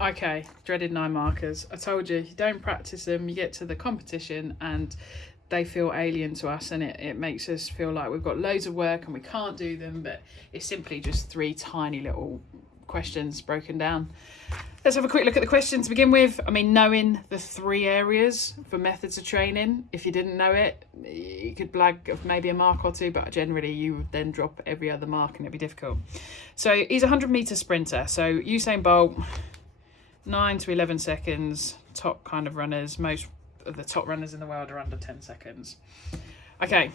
Okay, dreaded 9 markers. I told you, you don't practice them, you get to the competition and they feel alien to us, and it makes us feel like we've got loads of work and we can't do them, but it's simply just 3 tiny little questions broken down. Let's have a quick look at the questions to begin with. I mean, knowing the 3 areas for methods of training, if you didn't know it, you could blag of maybe a mark or 2, but generally you would then drop every other mark and it'd be difficult. So he's a 100-meter sprinter. So Usain Bolt, 9 to 11 seconds, top kind of runners. Most of the top runners in the world are under 10 seconds. Okay,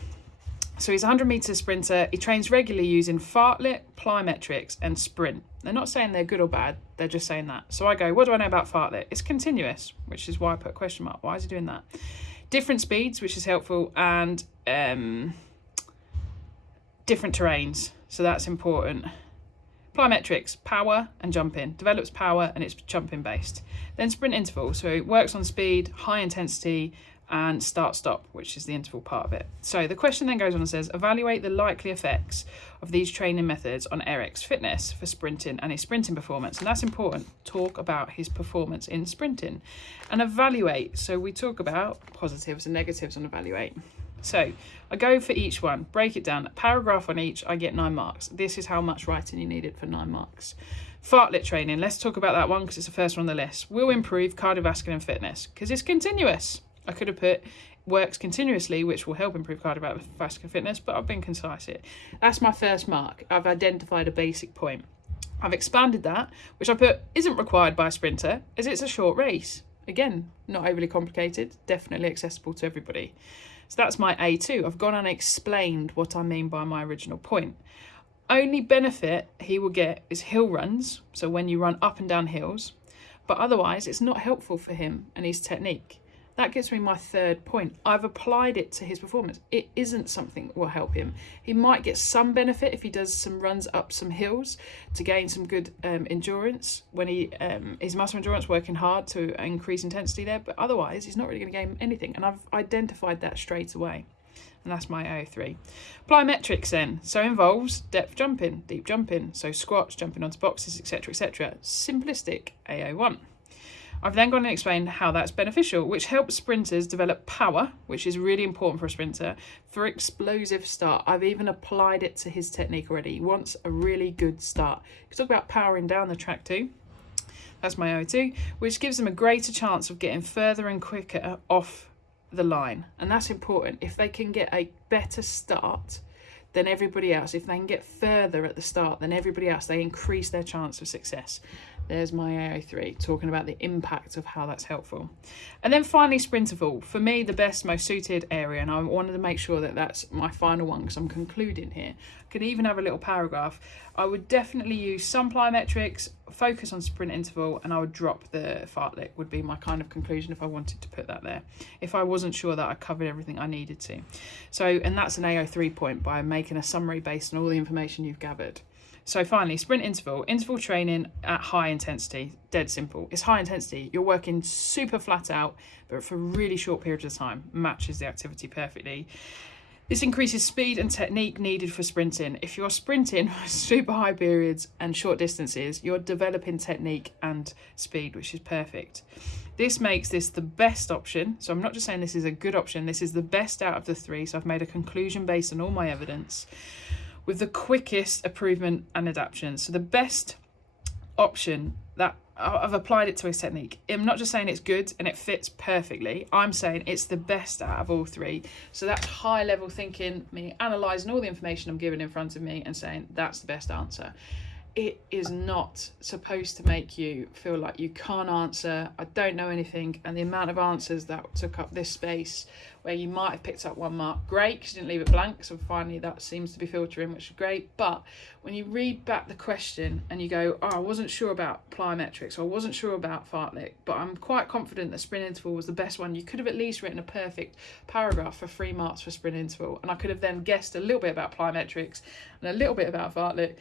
so he's a 100-meter sprinter. He trains regularly using fartlek, plyometrics, and sprint. They're not saying they're good or bad, they're just saying that. So I go, what do I know about fartlek? It's continuous, which is why I put a question mark. Why is he doing that? Different speeds, which is helpful, and different terrains, so that's important. Plyometrics, power and jumping. Develops power and it's jumping based. Then sprint interval, so it works on speed, high intensity, and start-stop, which is the interval part of it. So the question then goes on and says, evaluate the likely effects of these training methods on Eric's fitness for sprinting and his sprinting performance. And that's important. Talk about his performance in sprinting. And evaluate, so we talk about positives and negatives on evaluate. So I go for each one, break it down, a paragraph on each, I get 9 marks. This is how much writing you needed for 9 marks. Fartlek training, let's talk about that one because it's the first one on the list. Will improve cardiovascular and fitness because it's continuous. I could have put works continuously, which will help improve cardiovascular fitness, but I've been concise here. That's my first mark. I've identified a basic point. I've expanded that, which I put isn't required by a sprinter, as it's a short race. Again, not overly complicated, definitely accessible to everybody. So that's my A2. I've gone and explained what I mean by my original point. Only benefit he will get is hill runs, so when you run up and down hills, but otherwise it's not helpful for him and his technique. That gives me my third point. I've applied it to his performance. It isn't something that will help him. He might get some benefit if he does some runs up some hills to gain some good endurance when his muscle endurance working hard to increase intensity there, but otherwise he's not really going to gain anything. And I've identified that straight away. And that's my AO3. Plyometrics then. So involves depth jumping, deep jumping. So squats, jumping onto boxes, etc., etc. Simplistic AO1. I've then gone and explained how that's beneficial, which helps sprinters develop power, which is really important for a sprinter, for explosive start. I've even applied it to his technique already. He wants a really good start. You can talk about powering down the track too. That's my O2, which gives them a greater chance of getting further and quicker off the line. And that's important. If they can get a better start than everybody else, if they can get further at the start than everybody else, they increase their chance of success. There's my AO3, talking about the impact of how that's helpful. And then finally, sprint interval. For me, the best, most suited area, and I wanted to make sure that that's my final one because I'm concluding here. I could even have a little paragraph. I would definitely use some plyometrics, focus on sprint interval, and I would drop the fartlek would be my kind of conclusion if I wanted to put that there, if I wasn't sure that I covered everything I needed to. So, and that's an AO3 point by making a summary based on all the information you've gathered. So finally, sprint interval training at high intensity, dead simple. It's high intensity. You're working super flat out, but for really short periods of time, matches the activity perfectly. This increases speed and technique needed for sprinting. If you're sprinting super high periods and short distances, you're developing technique and speed, which is perfect. This makes this the best option. So I'm not just saying this is a good option, this is the best out of the 3. So I've made a conclusion based on all my evidence, with the quickest improvement and adaptation. So the best option that I've applied it to his technique. I'm not just saying it's good and it fits perfectly. I'm saying it's the best out of all 3. So that's high level thinking, me analysing all the information I'm given in front of me and saying that's the best answer. It is not supposed to make you feel like you can't answer, I don't know anything, and the amount of answers that took up this space where you might have picked up 1 mark, great, because you didn't leave it blank, so finally that seems to be filtering, which is great. But when you read back the question and you go, oh, I wasn't sure about plyometrics, or I wasn't sure about fartlek, but I'm quite confident that sprint interval was the best one, you could have at least written a perfect paragraph for 3 marks for sprint interval, and I could have then guessed a little bit about plyometrics and a little bit about fartlek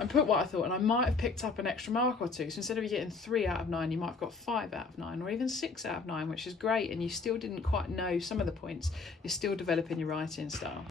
and put what I thought, and I might have picked up an extra mark or 2. So instead of you getting 3 out of 9, you might have got 5 out of 9, or even 6 out of 9, which is great, and you still didn't quite know some of the points. You're still developing your writing style.